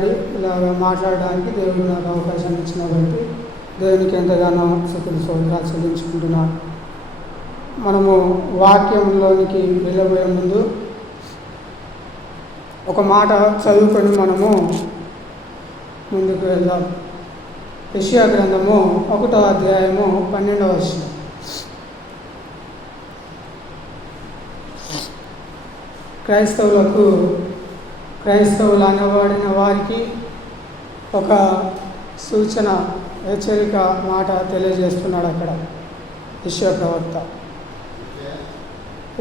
ఇలాగా మాట్లాడడానికి దేవుడు నాకు అవకాశం ఇచ్చిన బట్టి దేవునికి ఎంతగానో స్తుతులు స్తోత్రాలు చెల్లించుకుంటున్నాను. మనము వాక్యంలోనికి వెళ్ళబోయే ముందు ఒక మాట చదువుకొని మనము ముందుకు వెళ్దాం. యెషయా గ్రంథము 1వ అధ్యాయము 12వ వచనం. క్రైస్తవులు అనబడిన వారికి ఒక సూచన, హెచ్చరిక మాట తెలియజేస్తున్నాడు అక్కడ యెషయా ప్రవక్త.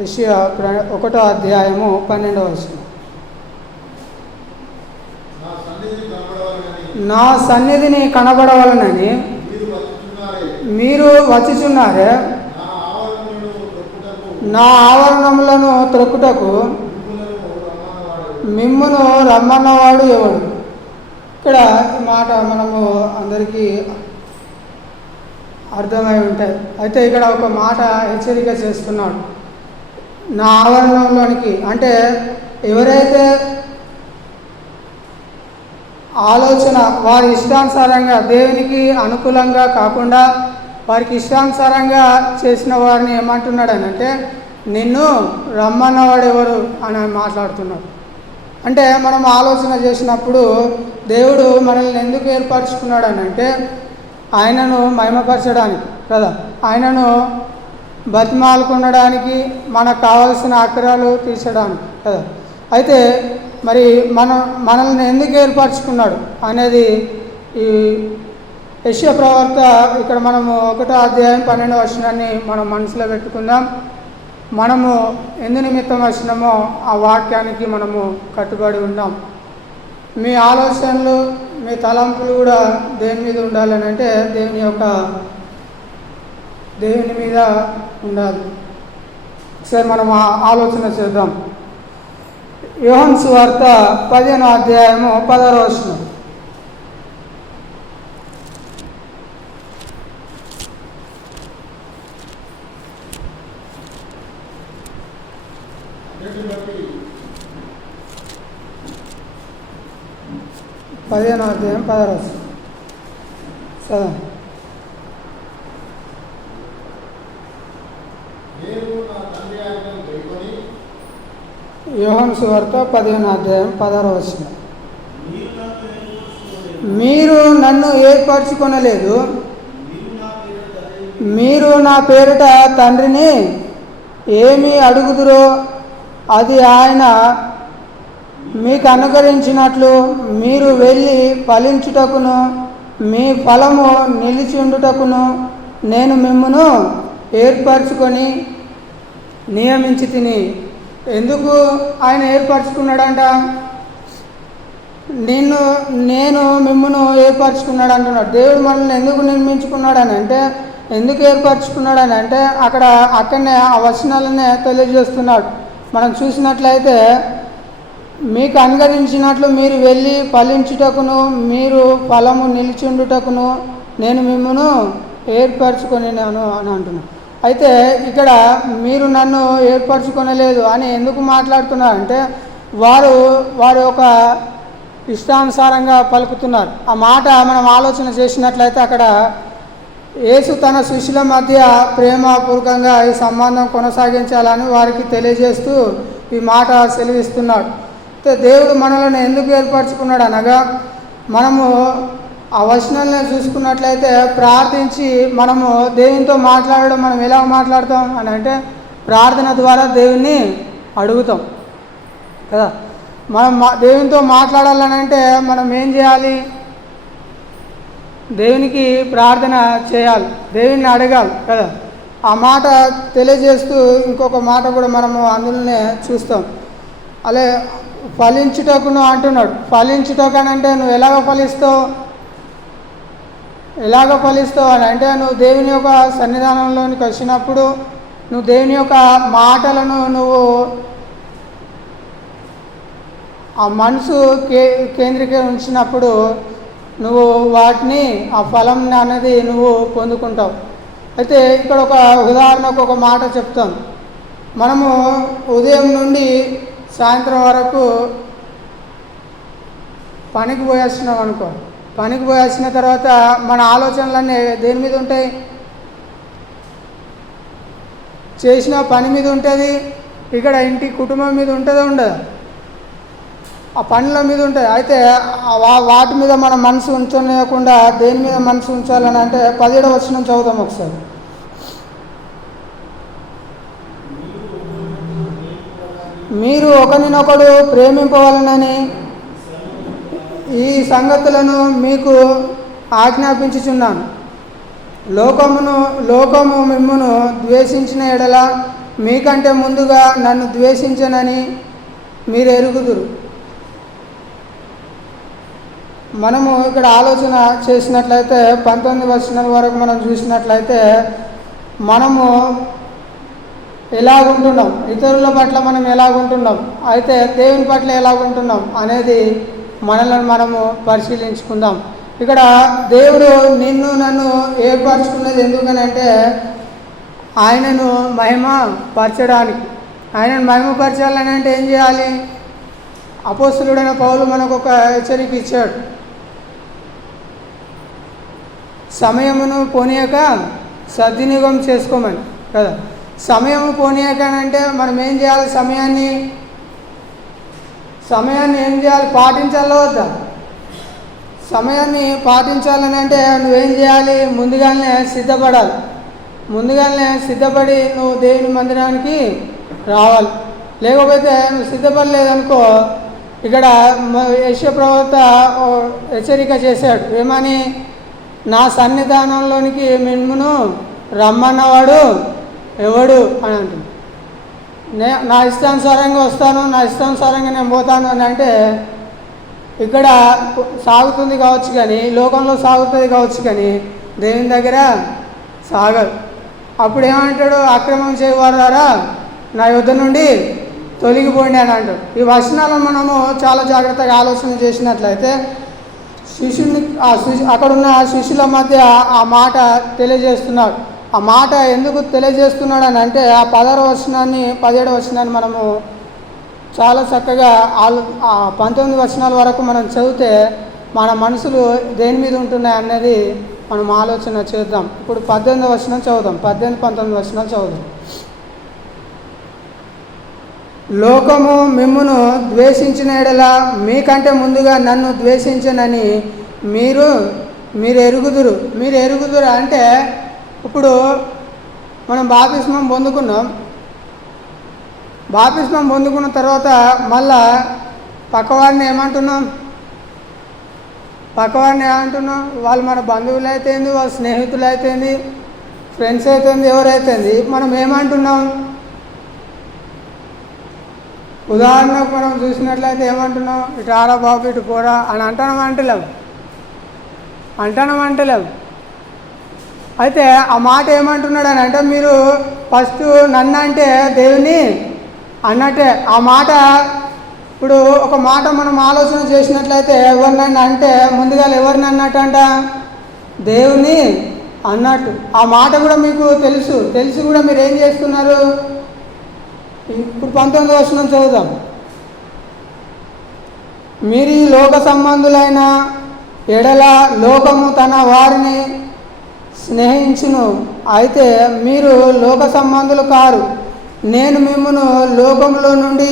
యెషయా 1వ అధ్యాయము 12వ వచనం. నా సన్నిధిని కనబడవలనని మీరు వచ్చుచున్నారే, నా ఆవరణములను త్రొక్కుటకు మిమ్మును రమ్మన్నవాడు ఎవడు? ఇక్కడ మాట మనము అందరికీ అర్థమై ఉంటాయి. అయితే ఇక్కడ ఒక మాట హెచ్చరిక చేస్తున్నాడు. నా ఆవరణంలోనికి అంటే ఎవరైతే ఆలోచన వారి ఇష్టానుసారంగా, దేవునికి అనుకూలంగా కాకుండా వారికి ఇష్టానుసారంగా చేసిన వారిని ఏమంటున్నాడు అని అంటే, నిన్ను రమ్మన్నవాడు ఎవరు అని మాట్లాడుతున్నాడు. అంటే మనం ఆలోచన చేసినప్పుడు దేవుడు మనల్ని ఎందుకు ఏర్పరచుకున్నాడు అని అంటే ఆయనను మహిమపరచడానికి కదా, ఆయనను బతిమాలుకొనడానికి, మనకు కావలసిన ఆగ్రహాలు తీర్చడానికి కదా. అయితే మరి మనల్ని ఎందుకు ఏర్పరచుకున్నాడు అనేది ఈ యెషయా ప్రవక్త ఇక్కడ మనము 1వ అధ్యాయం 12వ వచనాన్ని మనం మనసులో పెట్టుకుందాం. మనము ఎందు నిమిత్తం వచ్చినామో ఆ వాక్యానికి మనము కట్టుబడి ఉన్నాం. మీ ఆలోచనలు, మీ తలంపులు కూడా దేని మీద ఉండాలని అంటే దేవుని మీద ఉండాలి. ఒకసారి మనం ఆలోచన చేద్దాం. యోహాను సువార్త 15వ అధ్యాయము 16వ వచనం. యోహాను సువార్త 15వ అధ్యాయం 16వ వచనం. మీరు నన్ను ఏర్పరచుకొనలేదు, మీరు నా పేరిట తండ్రిని ఏమి అడుగుదురో అది ఆయన మీకు అనుగ్రహించినట్లు మీరు వెళ్ళి ఫలించుటకును మీ ఫలము నిలిచి ఉండుటకును నేను మిమ్మును ఏర్పరచుకొని నియమించి తిని. ఎందుకు ఆయన ఏర్పరచుకున్నాడంట? నేను మిమ్మును ఏర్పరచుకున్నాడు అంటున్నాడు. దేవుడు మనల్ని ఎందుకు నిర్మించుకున్నాడని అంటే, ఎందుకు ఏర్పరచుకున్నాడని అంటే అక్కడనే ఆ వచనాలనే తెలియజేస్తున్నాడు. మనం చూసినట్లయితే, మీకు అనుగ్రహించినట్లు మీరు వెళ్ళి ఫలించుటకును మీరు ఫలము నిలిచిండుటకును నేను మిమ్మును ఏర్పరచుకొనినాను అని అంటున్నాను. అయితే ఇక్కడ మీరు నన్ను ఏర్పరచుకొనలేదు అని ఎందుకు మాట్లాడుతున్నారంటే వారు ఒక ఇష్టానుసారంగా పలుకుతున్నారు. ఆ మాట మనం ఆలోచన చేసినట్లయితే అక్కడ యేసు తన శిష్యుల మధ్య ప్రేమపూర్వకంగా ఈ సంబంధం కొనసాగించాలని వారికి తెలియజేస్తూ ఈ మాట సెలవిస్తున్నాడు. దేవుడు మనల్ని ఎందుకు ఏర్పరచుకున్నాడు అనగా, మనము ఆ వచనాలను చూసుకున్నట్లయితే ప్రార్థించి మనము దేవునితో మాట్లాడడం, మనం ఎలా మాట్లాడతాం అని అంటే ప్రార్థన ద్వారా దేవుణ్ణి అడుగుతాం కదా. మనం దేవునితో మాట్లాడాలని అంటే మనం ఏం చేయాలి? దేవునికి ప్రార్థన చేయాలి, దేవుణ్ణి అడగాలి కదా. ఆ మాట తెలియజేస్తూ ఇంకొక మాట కూడా మనము అందులోనే చూస్తాం. అలా ఫలించుటకును అంటున్నాడు. ఫలించుటకనంటే నువ్వు ఎలాగ ఫలిస్తావు అని అంటే, నువ్వు దేవుని యొక్క సన్నిధానంలోనికి వచ్చినప్పుడు నువ్వు దేవుని యొక్క మాటలను నువ్వు ఆ మనసు కేంద్రీకరించినప్పుడు నువ్వు వాటిని, ఆ ఫలం అనేది నువ్వు పొందుకుంటావు. అయితే ఇక్కడ ఒక ఉదాహరణకు ఒక మాట చెప్తాను. మనము ఉదయం నుండి సాయంత్రం వరకు పనికి పోయేస్తున్నాం అనుకో, పనికి పోయేసిన తర్వాత మన ఆలోచనలన్నీ దేని మీద ఉంటాయి? చేసిన పని మీద ఉంటుంది, ఇక్కడ ఇంటి కుటుంబం మీద ఉంటుందో ఉండదు, ఆ పనుల మీద ఉంటుంది. అయితే వాటి మీద మన మనసు ఉంచలేకుండా దేని మీద మనసు ఉంచాలని అంటే 17వ వచనం చదువుదాం ఒకసారి. మీరు ఒకరినొకడు ప్రేమింపవలనని ఈ సంగతులను మీకు ఆజ్ఞాపించుచున్నాను. లోకము మిమ్మును ద్వేషించిన ఎడల మీకంటే ముందుగా నన్ను ద్వేషించనని మీరు ఎరుగుదురు. మనము ఇక్కడ ఆలోచన చేసినట్లయితే 19 వచనాల వరకు మనం చూసినట్లయితే మనము ఎలాగుంటున్నాం, ఇతరుల పట్ల మనం ఎలాగుంటున్నాం, అయితే దేవుని పట్ల ఎలాగుంటున్నాం అనేది మనల్ని మనము పరిశీలించుకుందాం. ఇక్కడ దేవుడు నిన్ను నన్ను ఏర్పరచుకున్నది ఎందుకనంటే ఆయనను మహిమ పరచడానికి. ఆయనను మహిమపరచాలని అంటే ఏం చేయాలి? అపోస్తలుడైన పౌలు మనకు ఒక హెచ్చరిక ఇచ్చాడు. సమయమును పోనీయక సద్వినియోగం చేసుకోమని కదా. సమయం పోనీయకనంటే మనం ఏం చేయాలి? సమయాన్ని ఏం చేయాలి? పాటించాలో వద్దా? సమయాన్ని పాటించాలని అంటే నువ్వేం చేయాలి? ముందుగానే సిద్ధపడాలి. ముందుగానే సిద్ధపడి నువ్వు దేవుని మందిరానికి రావాలి. లేకపోతే నువ్వు సిద్ధపడలేదనుకో, ఇక్కడ యెషయా ప్రవక్త హెచ్చరిక చేశాడు. ఏమని? నా సన్నిధానంలోనికి మిమ్మును రమ్మన్నవాడు ఎవడు అని అంటుంది. నా ఇష్టానుసారంగా వస్తాను, నా ఇష్టానుసారంగా నేను పోతాను అని అంటే ఇక్కడ సాగుతుంది కావచ్చు, కానీ లోకంలో సాగుతుంది కావచ్చు, కానీ దేవుని దగ్గర సాగదు. అప్పుడు ఏమంటాడు? అక్రమం చేయవారా నా యుద్ధ నుండి తొలగిపోండి అని అంటాడు. ఈ వచనాలను మనము చాలా జాగ్రత్తగా ఆలోచన చేసినట్లయితే అక్కడున్న శిష్యుల మధ్య ఆ మాట తెలియజేస్తున్నాడు. ఆ మాట ఎందుకు తెలియజేస్తున్నాడు అని అంటే ఆ 16వ వచనాన్ని 17వ వచనాన్ని మనము చాలా చక్కగా 19 వచనాల వరకు మనం చదివితే మన మనసులు దేని మీద ఉంటున్నాయి అన్నది మనం ఆలోచన చేద్దాం. ఇప్పుడు 18వ వచనం చదువుదాం. 18, 19 వచనాలు చదువుదాం. లోకము మిమ్మును ద్వేషించిన ఎడల మీకంటే ముందుగా నన్ను ద్వేషించనని మీరు ఎరుగుదురు అంటే ఇప్పుడు మనం బాప్తిస్మం పొందుకున్నాం. బాప్తిస్మం పొందుకున్న తర్వాత మళ్ళా పక్కవాడిని ఏమంటున్నాం? వాళ్ళు మన బంధువులు అయితేంది, వాళ్ళ స్నేహితులు అయితేంది, ఫ్రెండ్స్ అయితేంది, ఎవరైతేంది, మనం ఏమంటున్నాం? ఉదాహరణకు మనం చూసినట్లయితే ఏమంటున్నాం? ఇటు రారా బాబు, ఇటు పోరా అని అంటలేము. అయితే ఆ మాట ఏమంటున్నాడు అని అంటే మీరు ఫస్ట్ నన్ను అంటే దేవుని అన్నట్టే. ఆ మాట ఇప్పుడు ఒక మాట మనం ఆలోచన చేసినట్లయితే ఎవరినన్ను అంటే ముందుగా ఎవరిని అన్నట్టు దేవుని అన్నట్టు. ఆ మాట కూడా మీకు తెలిసి కూడా మీరు ఏం చేస్తున్నారు? ఇప్పుడు 19వ వచనం చదువుదాం. మీరు ఈ లోక సంబంధులైన ఎడల లోకము తన వారిని స్నేహించును, అయితే మీరు లోక సంబంధులు కారు. నేను మిమ్మును లోకములో నుండి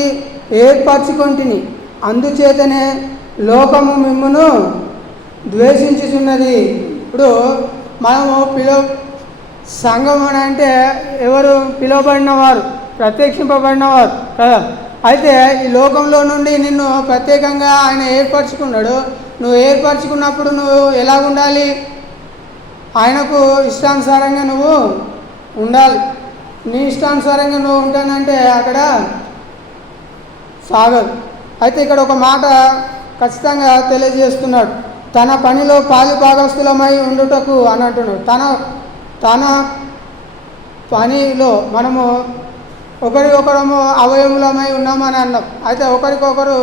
ఏర్పరచుకొంటిని, అందుచేతనే లోకము మిమ్మును ద్వేషించుచున్నది. ఇప్పుడు మనము సంఘం అని అంటే ఎవరు? పిలువబడినవారు, ప్రత్యక్షింపబడినవారు కదా. అయితే ఈ లోకంలో నుండి నిన్ను ప్రత్యేకంగా ఆయన ఏర్పరచుకున్నాడు. నువ్వు ఏర్పరచుకున్నప్పుడు నువ్వు ఎలా ఉండాలి? ఆయనకు ఇష్టానుసారంగా నువ్వు ఉండాలి. నీ ఇష్టానుసారంగా నువ్వు ఉంటానంటే అక్కడ సాగదు. అయితే ఇక్కడ ఒక మాట ఖచ్చితంగా తెలియజేస్తున్నాడు. తన పనిలో పాలుభాగస్తులమై ఉండుటకు అని అంటున్నాడు. తన పనిలో మనము ఒకరికొకరము అవయములమై ఉన్నామని అన్నాం. అయితే ఒకరికొకరు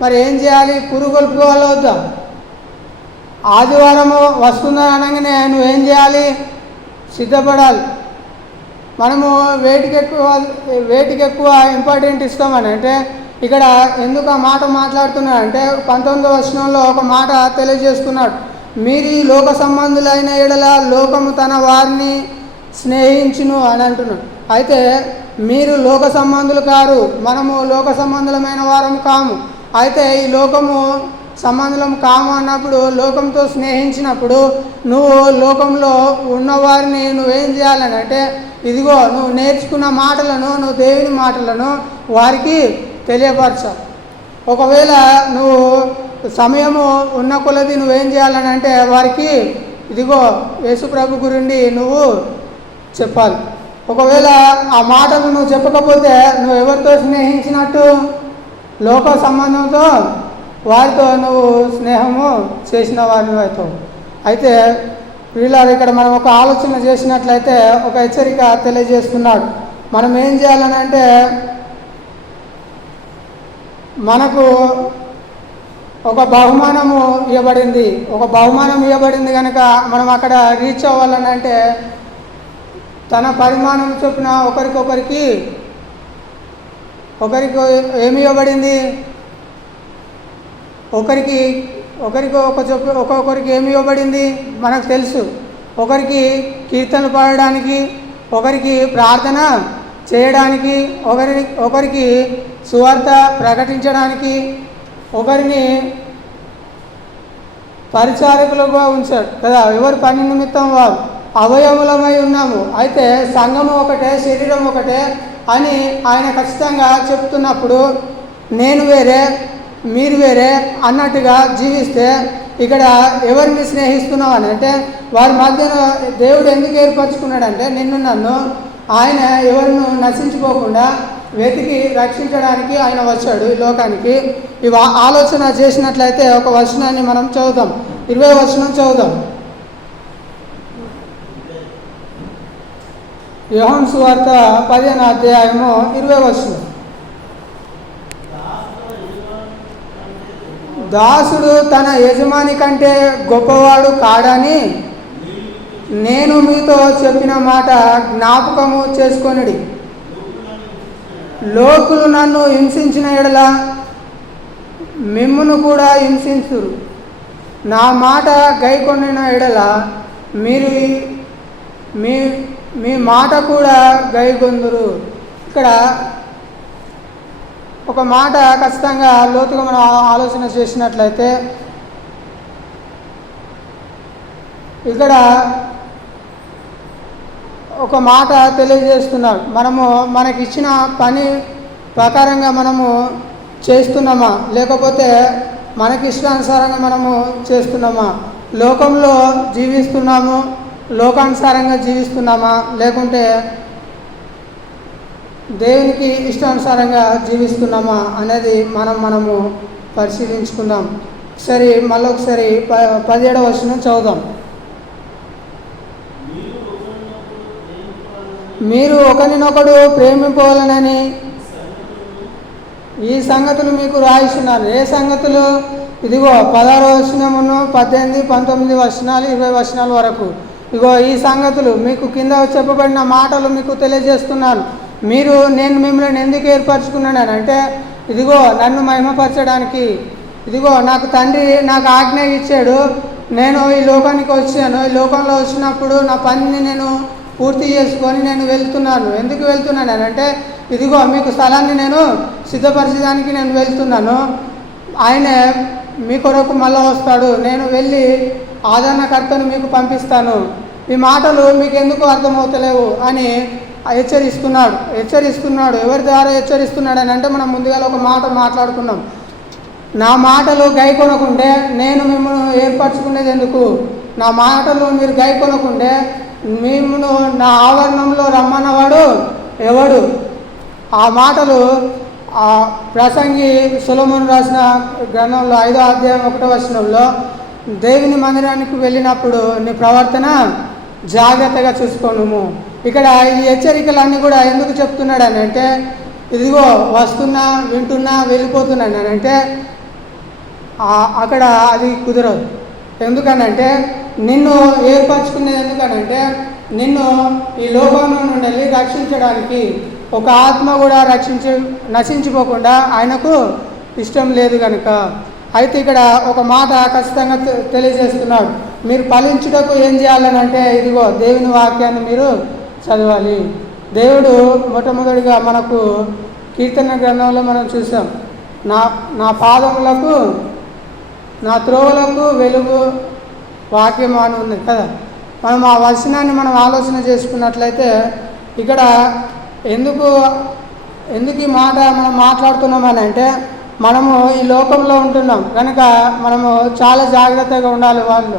మరి ఏం చేయాలి? పురుగొల్పుకోవాలి వద్దా? ఆదివారము వస్తుందని అనగానే నువ్వేం చేయాలి? సిద్ధపడాలి. మనము వేటికి ఎక్కువ ఇంపార్టెంట్ ఇస్తామని అంటే ఇక్కడ ఎందుకు ఆ మాట మాట్లాడుతున్నాడు అంటే 19వ వచనంలో ఒక మాట తెలియజేస్తున్నాడు. మీరు ఈ లోక సంబంధులైన ఎడల లోకము తన వారిని స్నేహించును అని అంటున్నాడు. అయితే మీరు లోక సంబంధులు కారు, మనము లోక సంబంధులమైన వారం కాము. అయితే ఈ లోకము సంబంధం కాము అన్నప్పుడు, లోకంతో స్నేహించినప్పుడు నువ్వు లోకంలో ఉన్నవారిని నువ్వేం చేయాలని అంటే, ఇదిగో నువ్వు నేర్చుకున్న మాటలను, నువ్వు దేవుని మాటలను వారికి తెలియపరచాలి. ఒకవేళ నువ్వు సమయము ఉన్న కొలది నువ్వేం చేయాలని అంటే వారికి ఇదిగో యేసుప్రభు గురించి నువ్వు చెప్పాలి. ఒకవేళ ఆ మాటలు నువ్వు చెప్పకపోతే నువ్వు ఎవరితో స్నేహించినట్టు? లోక సంబంధంతో వారితో నువ్వు స్నేహము చేసిన వారిని అవుతావు. అయితే వీళ్ళ ఇక్కడ మనం ఒక ఆలోచన చేసినట్లయితే ఒక హెచ్చరిక తెలియజేస్తున్నాడు. మనం ఏం చేయాలని అంటే, మనకు ఒక బహుమానము ఇవ్వబడింది. ఒక బహుమానం ఇవ్వబడింది కనుక మనం అక్కడ రీచ్ అవ్వాలని అంటే తన పరిమాణం చొప్పున ఒకరికి ఏమి ఇవ్వబడింది? ఒకరికి ఒక్కొక్కరికి ఏమి ఇవ్వబడింది మనకు తెలుసు. ఒకరికి కీర్తనలు పాడడానికి, ఒకరికి ప్రార్థన చేయడానికి, ఒకరికి సువార్త ప్రకటించడానికి, ఒకరిని పరిచారకులుగా ఉంచాడు కదా. ఎవరు పని నిమిత్తం వారు అవయములమై ఉన్నాము. అయితే సంఘము ఒకటే, శరీరం ఒకటే అని ఆయన ఖచ్చితంగా చెప్తున్నప్పుడు నేను వేరే మీరు వేరే అన్నట్టుగా జీవిస్తే ఇక్కడ ఎవరిని స్నేహిస్తున్నావు అని అంటే, వారి మధ్యన దేవుడు ఎందుకు ఏర్పరచుకున్నాడంటే నిన్ను నన్ను ఆయన ఎవరిను నశించుకోకుండా వెతికి రక్షించడానికి ఆయన వచ్చాడు ఈ లోకానికి. ఇవి ఆలోచన చేసినట్లయితే ఒక వచనాన్ని మనం చదువుదాం. 20వ వచనం చదువుదాం. యోహాను సువార్త 10వ అధ్యాయము 20వ వచనం. దాసుడు తన యజమాని కంటే గొప్పవాడు కాడని నేను మీతో చెప్పిన మాట జ్ఞాపకము చేసుకొనుడి. లోకులు నన్ను హింసించిన ఎడల మిమ్మును కూడా హింసించురు. నా మాట గైకొనిన ఎడల మీరు మీ మాట కూడా గైకొందురు. ఇక్కడ ఒక మాట ఖచ్చితంగా లోతుగా మనం ఆలోచన చేసినట్లయితే ఇక్కడ ఒక మాట తెలియజేస్తున్నాడు. మనము మనకిచ్చిన పని ప్రకారంగా మనము చేస్తున్నామా, లేకపోతే మనకి ఇష్టానుసారంగా మనము చేస్తున్నామా? లోకంలో జీవిస్తున్నాము, లోకానుసారంగా జీవిస్తున్నామా, లేకుంటే దేవునికి ఇష్టానుసారంగా జీవిస్తున్నామా అనేది మనము పరిశీలించుకుందాం. సరే, మళ్ళొకసారి 17వ వచనం చదువుదాం. మీరు ఒకరినొకడు ప్రేమింపవాలనని ఈ సంగతులు మీకు రాయిస్తున్నాను. ఏ సంగతులు? ఇదిగో 16వ వచనమును 18, 19 వచనాలు 20 వచనాల వరకు ఇగో ఈ సంగతులు మీకు కింద చెప్పబడిన మాటలు మీకు తెలియజేస్తున్నాను. నేను మిమ్మల్ని ఎందుకు ఏర్పరచుకున్నాను అంటే, ఇదిగో నన్ను మహిమపరచడానికి. ఇదిగో నాకు తండ్రి నాకు ఆజ్ఞ ఇచ్చాడు, నేను ఈ లోకానికి వచ్చాను. ఈ లోకంలో వచ్చినప్పుడు నా పనిని నేను పూర్తి చేసుకొని నేను వెళ్తున్నాను. ఎందుకు వెళ్తున్నాను అంటే, ఇదిగో మీకు స్థలాన్ని నేను సిద్ధపరచడానికి నేను వెళ్తున్నాను. ఆయన మీ కొరకు మళ్ళీ వస్తాడు, నేను వెళ్ళి ఆదరణకర్తను మీకు పంపిస్తాను. ఈ మాటలు మీకు ఎందుకు అర్థమవుతలేవు అని హెచ్చరిస్తున్నాడు. ఎవరి ద్వారా హెచ్చరిస్తున్నాడు అని అంటే, మనం ముందుగా ఒక మాట మాట్లాడుకున్నాం. నా మాటలు గైకొనకుండే నేను మిమ్మల్ని ఏర్పరచుకునేది ఎందుకు? నా మాటలు మీరు గైకొనకుండే మిమ్మల్ని నా ఆవరణంలో రమ్మన్నవాడు ఎవడు? ఆ మాటలు ఆ ప్రసంగి సొలొమోను రాసిన గ్రంథంలో 5వ అధ్యాయం 1వ వచనంలో, దేవుని మందిరానికి వెళ్ళినప్పుడు నీ ప్రవర్తన జాగ్రత్తగా చూసుకోను. ఇక్కడ ఈ హెచ్చరికలన్నీ కూడా ఎందుకు చెప్తున్నాడు అని అంటే, ఇదిగో వస్తున్నా, వింటున్నా, వెళ్ళిపోతున్నాను అని అంటే అక్కడ అది కుదరదు. ఎందుకనంటే నిన్ను ఏర్పరచుకునేది ఎందుకనంటే, నిన్ను ఈ లోకంలో నుండి రక్షించడానికి, ఒక ఆత్మ కూడా నశించిపోకుండా ఆయనకు ఇష్టం లేదు కనుక. అయితే ఇక్కడ ఒక మాట ఖచ్చితంగా తెలియజేస్తున్నాడు. మీరు ఫలించుటకు ఏం చేయాలని అంటే, ఇదిగో దేవుని వాక్యాన్ని మీరు చదవాలి. దేవుడు మొట్టమొదటిగా మనకు కీర్తన గ్రంథంలో మనం చూసాం, నా పాదములకు నా త్రోవలకు వెలుగు వాక్యం అని ఉంది కదా. మనం ఆ వచనాన్ని మనం ఆలోచన చేసుకున్నట్లయితే ఇక్కడ ఎందుకు ఈ మాట మనం మాట్లాడుతున్నామని అంటే, మనము ఈ లోకంలో ఉంటున్నాం కనుక మనము చాలా జాగ్రత్తగా ఉండాలి వాళ్ళు.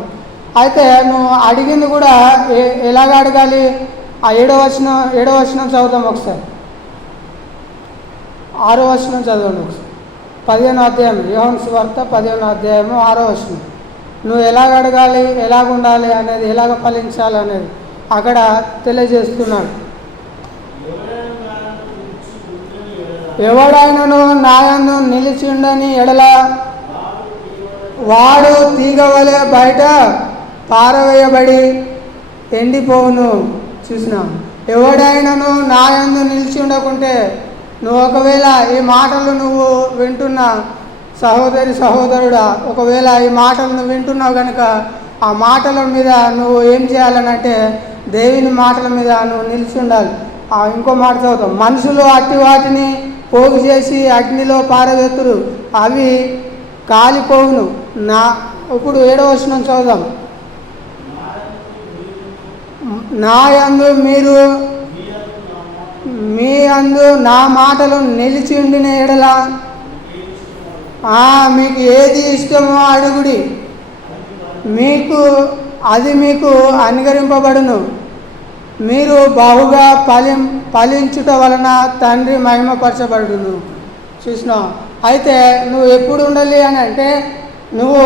అయితే నువ్వు అడిగింది కూడా ఎలాగ అడగాలి? ఆ ఏడో వచనం చదువుతాం ఒకసారి. 6వ వచనం చదవండి ఒకసారి. 15వ అధ్యాయం, యోహాను సువార్త 15వ అధ్యాయము 6వ వచనం. నువ్వు ఎలాగ అడగాలి, ఎలాగ ఉండాలి అనేది, ఎలాగ ఫలించాలి అనేది అక్కడ తెలియజేస్తున్నాడు. ఎవడైనను నాయందు నిలిచి ఉండని ఎడల వాడు తీగవలే బయట పారవేయబడి ఎండిపోవును. చూసినా, ఎవడైనను నాయందు నిలిచి ఉండకుంటే, నువ్వు ఒకవేళ ఈ మాటలు నువ్వు వింటున్న సహోదరుడా, ఒకవేళ ఈ మాటలు నువ్వు వింటున్నావు కనుక ఆ మాటల మీద నువ్వు ఏం చేయాలనంటే దేవుని మాటల మీద నువ్వు నిలిచి ఉండాలి. ఇంకో మాట చదువుతాం, మనుషులు అట్టి వాటిని పోగు చేసి అగ్నిలో పారవేతురు, అవి కాలిపోవును. ఇప్పుడు 7వ వచనం చదువుదాం. నా యందు మీరు మీ అందు నా మాటలు నిలిచి ఉండిన ఎడల మీకు ఏది ఇష్టమో అడుగుడి, మీకు అనుగరింపబడును. మీరు బహుగా ఫలించుట వలన తండ్రి మహిమపరచబడును. చూసినావు. అయితే నువ్వు ఎప్పుడు ఉండాలి అని అంటే, నువ్వు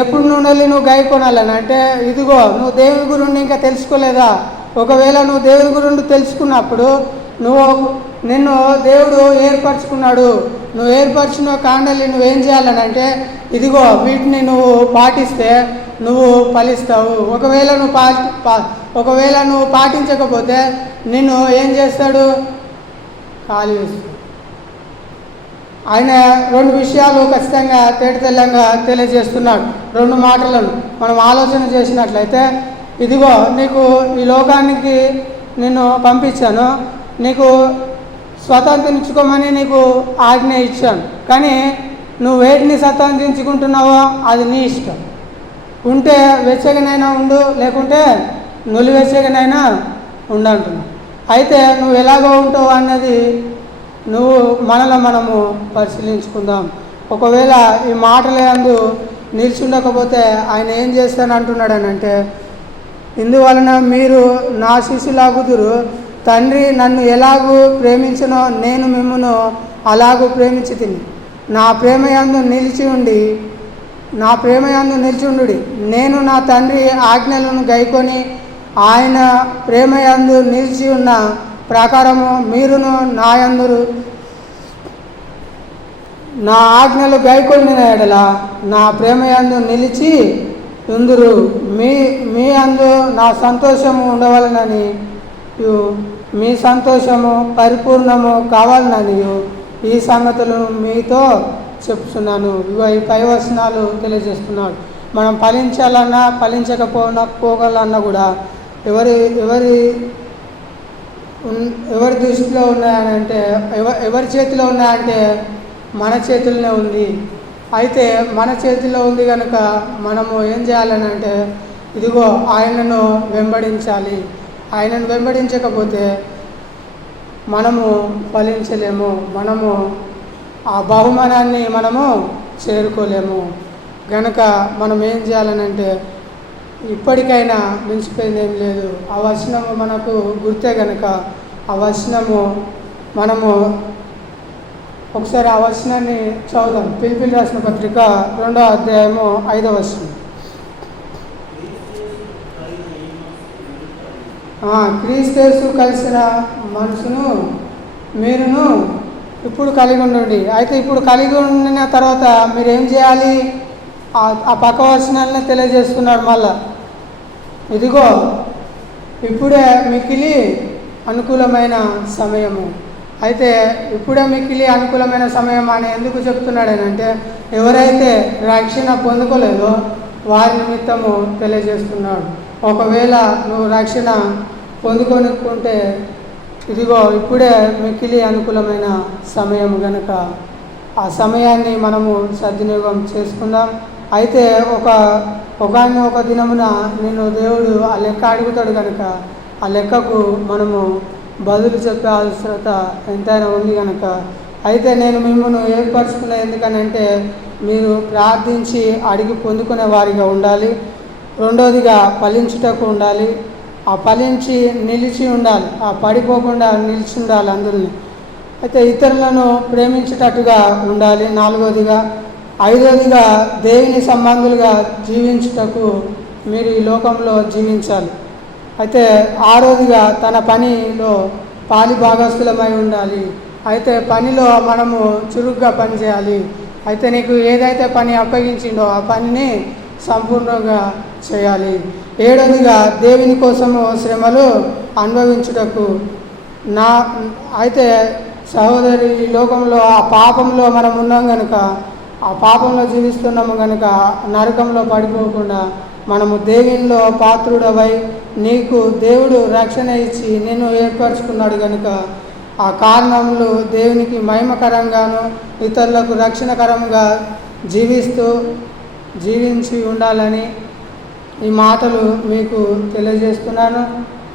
ఎప్పుడు ఉండాలి, నువ్వు గైకొనాలని అంటే, ఇదిగో నువ్వు దేవుని గురించి ఇంకా తెలుసుకోలేదా? ఒకవేళ నువ్వు దేవుని గురించి తెలుసుకున్నప్పుడు నిన్ను దేవుడు ఏర్పరచుకున్నాడు. నువ్వు ఏర్పరచిన కాండల్ని నువ్వేం చేయాలని అంటే, ఇదిగో వీటిని నువ్వు పాటిస్తే నువ్వు ఫలిస్తావు. ఒకవేళ నువ్వు పాటించకపోతే నిన్ను ఏం చేస్తాడు? ఖాళీ వేస్తాడు. ఆయన 2 విషయాలు ఖచ్చితంగా తేటతెల్లంగా తెలియజేస్తున్నాడు. 2 మాటలను మనం ఆలోచన చేసినట్లయితే, ఇదిగో నీకు ఈ లోకానికి నిన్ను పంపించాను, నీకు స్వతంత్రించుకోమని నీకు ఆజ్ఞ ఇచ్చాను, కానీ నువ్వు వేటిని స్వతంత్రించుకుంటున్నావో అది నీ ఇష్టం. ఉంటే వెచ్చగనైనా ఉండు, లేకుంటే నులివెచ్చగనైనా ఉండంటున్నావు. అయితే నువ్వు ఎలాగో ఉంటావు అన్నది మనము పరిశీలించుకుందాం. ఒకవేళ ఈ మాటలందు నిలిచి ఉండకపోతే ఆయన ఏం చేస్తానంటున్నాడు అని అంటే, ఇందువలన మీరు నా శిష్యులాగుదురు. తండ్రి నన్ను ఎలాగూ ప్రేమించనో నేను మిమ్మును అలాగూ ప్రేమించి తిని నా ప్రేమయందు నిలిచి ఉండు. నేను నా తండ్రి ఆజ్ఞలను గైకొని ఆయన ప్రేమయందు నిలిచి ఉన్న ప్రకారము మీరును నా యందు నా ఆజ్ఞలు గైకొనిన ఎడల నా ప్రేమయందు నిలిచి ఉందురు. మీ అందు నా సంతోషము ఉండవలనని, మీ సంతోషము పరిపూర్ణము కావాలనని ఈ సంగతులు మీతో చెప్తున్నాను. ఈ 5 వచనాలు తెలియజేస్తున్నాడు. మనం ఫలించాలన్నా పోగలన్నా కూడా ఎవరి దృష్టిలో ఉన్నాయనంటే, ఎవరి చేతిలో ఉన్నాయంటే మన చేతుల్లోనే ఉంది. అయితే మన చేతిలో ఉంది కనుక మనము ఏం చేయాలని అంటే, ఇదిగో ఆయనను వెంబడించాలి. ఆయనను వెంబడించకపోతే మనము ఫలించలేము, మనము ఆ బహుమానాన్ని మనము చేరుకోలేము. కనుక మనం ఏం చేయాలనంటే, ఇప్పటికైనా మించిపోయింది ఏం లేదు. ఆ వచనము మనకు గుర్తే కనుక ఆ వచనము మనము ఒకసారి ఆ వచనాన్ని చదువుదాం. పిలిపిలి రాసిన పత్రిక 2వ అధ్యాయము 5వ వచనం. క్రీస్తు కలిసిన మనసును మీరును ఇప్పుడు కలిగి ఉండండి. అయితే ఇప్పుడు కలిగి ఉండిన తర్వాత మీరు ఏం చేయాలి? ఆ పక్క వచనాలనే తెలియజేస్తున్నాడు. మళ్ళా ఇదిగో ఇప్పుడే మిక్కిలి అనుకూలమైన సమయము. అయితే ఇప్పుడే మిక్కిలి అనుకూలమైన సమయం అని ఎందుకు చెప్తున్నాడనంటే, ఎవరైతే రక్షణ పొందుకోలేదో వారి నిమిత్తము తెలియజేస్తున్నాడు. ఒకవేళ నువ్వు రక్షణ పొందుకొనుకుంటే ఇదిగో ఇప్పుడే మిక్కిలి అనుకూలమైన సమయం కనుక ఆ సమయాన్ని మనము సద్వినియోగం చేసుకుందాం. అయితే ఒక దినమున నేను దేవుడు ఆ లెక్క అడుగుతాడు కనుక ఆ లెక్కకు మనము బదులు చెప్పే అవసరత ఎంతైనా ఉంది కనుక, అయితే నేను మిమ్మల్ని ఏర్పరచుకునే ఎందుకనంటే మీరు ప్రార్థించి అడిగి పొందుకునే వారిగా ఉండాలి. రెండోదిగా ఫలించుటకు ఉండాలి. ఆ ఫలించి నిలిచి ఉండాలి, ఆ పడిపోకుండా నిలిచి ఉండాలి అందరినీ. అయితే ఇతరులను ప్రేమించేటట్టుగా ఉండాలి. నాలుగోదిగా, ఐదోదిగా దేవుని సంబంధులుగా జీవించుటకు మీరు ఈ లోకంలో జీవించాలి. అయితే ఆరోదిగా తన పనిలో పాలి భాగస్థులమై ఉండాలి. అయితే పనిలో మనము చురుగ్గా పనిచేయాలి. అయితే నీకు ఏదైతే పని అప్పగించిండో ఆ పనిని సంపూర్ణంగా చేయాలి. ఏడవదిగా దేవుని కోసము శ్రమలు అనుభవించుటకు అయితే సహోదరి, ఈ లోకంలో ఆ పాపంలో మనం ఉన్నాం కనుక, ఆ పాపంలో జీవిస్తున్నాము కనుక నరకంలో పడిపోకుండా మనము దేవునిలో పాత్రుడవై నీకు దేవుడు రక్షణ ఇచ్చి నిన్ను ఏర్పరచుకున్నాడు కనుక ఆ కారణములు దేవునికి మహిమకరంగాను ఇతరులకు రక్షణకరంగా జీవించి ఉండాలని ఈ మాటలు మీకు తెలియజేస్తున్నాను.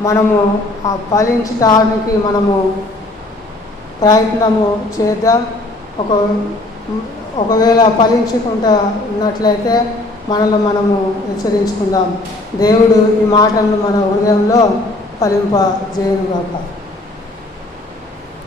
మనము ఆ ఫలించడానికి మనము ప్రయత్నము చేద్దాం. ఒకవేళ ఫలించకుండా ఉన్నట్లయితే మనల్ని మనము హెచ్చరించుకుందాం. దేవుడు ఈ మాటలను మన హృదయంలో ఫలింపజేయునుగాక.